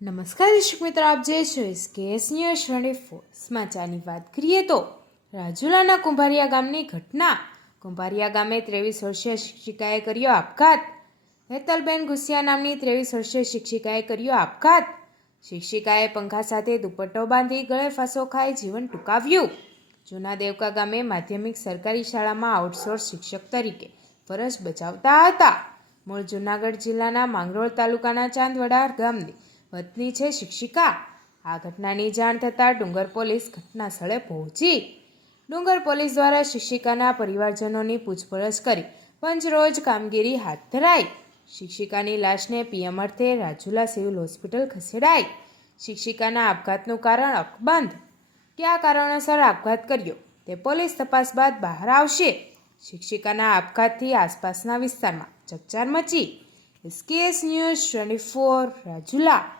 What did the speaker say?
નમસ્કાર દર્શક મિત્રો, આપ જે છો SKS ન્યૂઝ 24 સમાચારની વાત કરીએ તો રાજુલાના કુંભારિયા ગામની ઘટના. કુંભારિયા ગામે 23 વર્ષીય શિક્ષિકાએ કર્યો આપઘાત. હેતલબેન ગુસિયા નામની 23 વર્ષીય શિક્ષિકાએ કર્યો આપઘાત. શિક્ષિકાએ પંખા સાથે દુપટ્ટો બાંધી ગળે ફાંસો ખાઈ જીવન ટૂંકાવ્યું. જૂના દેવકા ગામે માધ્યમિક સરકારી શાળામાં આઉટસોર્સ શિક્ષક તરીકે ફરજ બજાવતા હતા. મૂળ જૂનાગઢ જિલ્લાના માંગરોળ તાલુકાના ચાંદવડા ગામની વતની છે શિક્ષિકા. આ ઘટનાની જાણ થતાં ડુંગર પોલીસ ઘટના સ્થળે પહોંચી. ડુંગર પોલીસ દ્વારા શિક્ષિકાના પરિવારજનોની પૂછપરછ કરી પંચરોજ કામગીરી હાથ ધરાઈ. શિક્ષિકાની લાશને પીએમ અર્થે રાજુલા સિવિલ હોસ્પિટલ ખસેડાઈ. શિક્ષિકાના આપઘાતનું કારણ અકબંધ. કયા કારણોસર આપઘાત કર્યો તે પોલીસ તપાસ બાદ બહાર આવશે. શિક્ષિકાના આપઘાતથી આસપાસના વિસ્તારમાં ચકચાર મચી. SKS news 24 Rajula.